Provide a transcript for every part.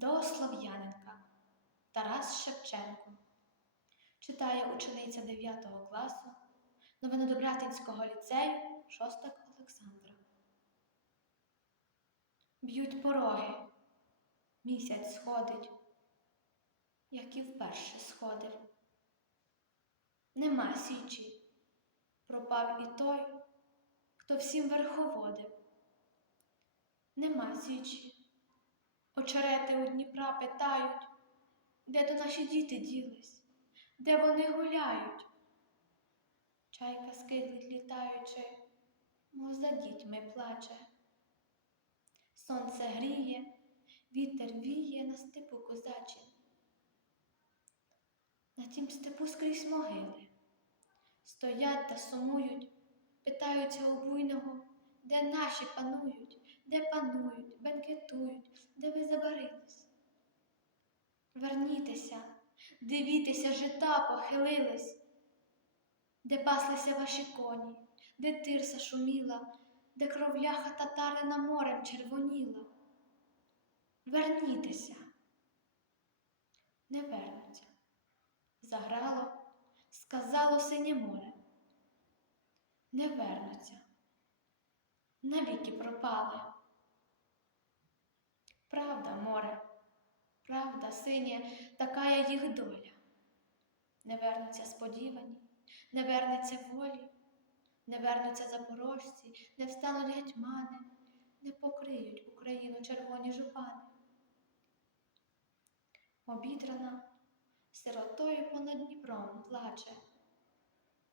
До Слов'яненка Тарас Шевченко читає учениця 9 класу Новинодобратинського ліцею Шостак Олександра. Б'ють пороги, місяць сходить, як і вперше сходив. Нема січі, пропав і той, хто всім верховодив. Нема січі. Очерети у Дніпра питають, де то наші діти ділись, де вони гуляють. Чайка скиглить літаючи, мов за дітьми плаче. Сонце гріє, вітер віє на степу козачим. На тім степу скрізь могили. Стоять та сумують, питаються у буйного, де наші панують, де панують, бенкетують, де ви забарились. Вернітеся, дивіться, жита похилились, де паслися ваші коні, де тирса шуміла, де кровляха татарина морем червоніла. Вернітеся, не вернуться. Заграло, сказало синє море. Не вернуться, навіки пропали. Правда, море, правда, синє, така є їх доля. Не вернуться сподівані, не вернеться волі, не вернуться запорожці, не встануть гетьмани, не покриють Україну червоні жупани. Обідрана сиротою понад Дніпром плаче.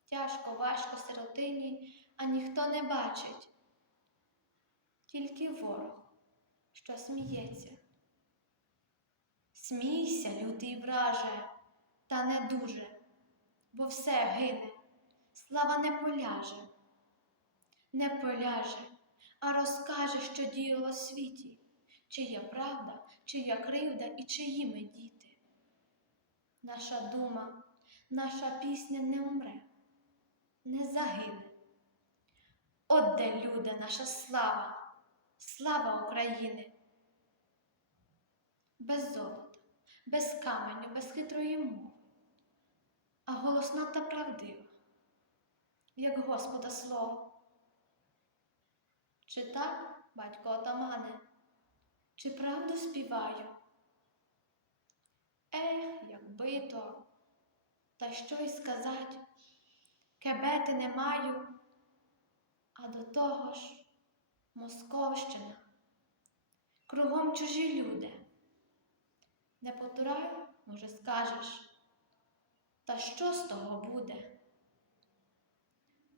Тяжко, важко сиротині, а ніхто не бачить. Тільки ворог, що сміється. Смійся, лютий враже, та не дуже, бо все гине, слава не поляже, не поляже, а розкаже, що діяло світі, чия правда, чия кривда і чиї ми діти. Наша дума, наша пісня не умре, не загине. От де люди, наша слава, слава України. Без золота, без каменю, без хитрої мови, а голосна та правдива, як Господа слово. Чи так, батько отамане, чи правду співаю? Ех, якби то, та що й сказать, кебети не маю, а до того ж Московщина, кругом чужі люди. Не потурай, може, скажеш, та що з того буде?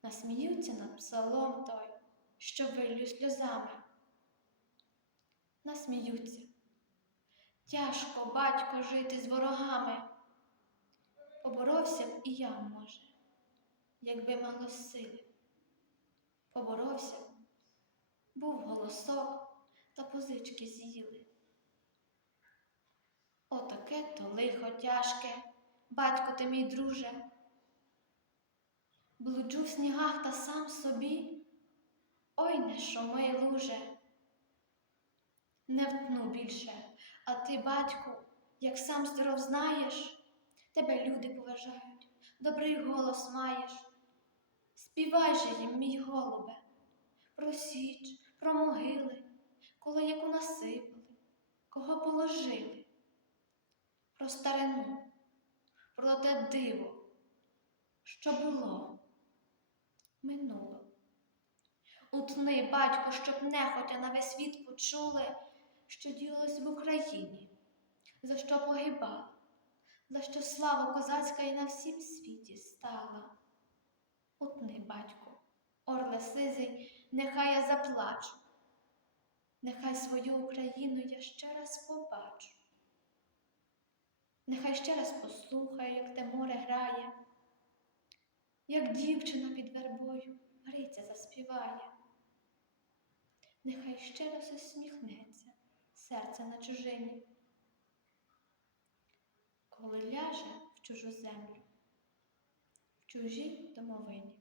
Насміються над псалом той, що виллю сльозами. Насміються. Тяжко, батько, жити з ворогами. Поборовся б і я, може, якби мало сили. Поборовся б, був голосок та позички з'їли. Отаке то лихо тяжке, батько ти мій друже. Блуджу в снігах та сам собі, ой не шуми, луже. Не втну більше, а ти, батьку, як сам здоров знаєш, тебе люди поважають, добрий голос маєш. Співай же їм, мій голубе, про січ, про могили, коли яку насипали, кого положили, про старину, про те диво, що було, минуло. Утни, батьку, щоб нехотя на весь світ почули, що ділось в Україні, за що погибала, за що слава козацька і на всім світі стала. Утни, батьку, орле сизий, нехай я заплачу, нехай свою Україну я ще раз побачу. Нехай ще раз послухає, як те море грає, як дівчина під вербою Гриця заспіває. Нехай ще раз усміхнеться серце на чужині, коли ляже в чужу землю, в чужій домовині.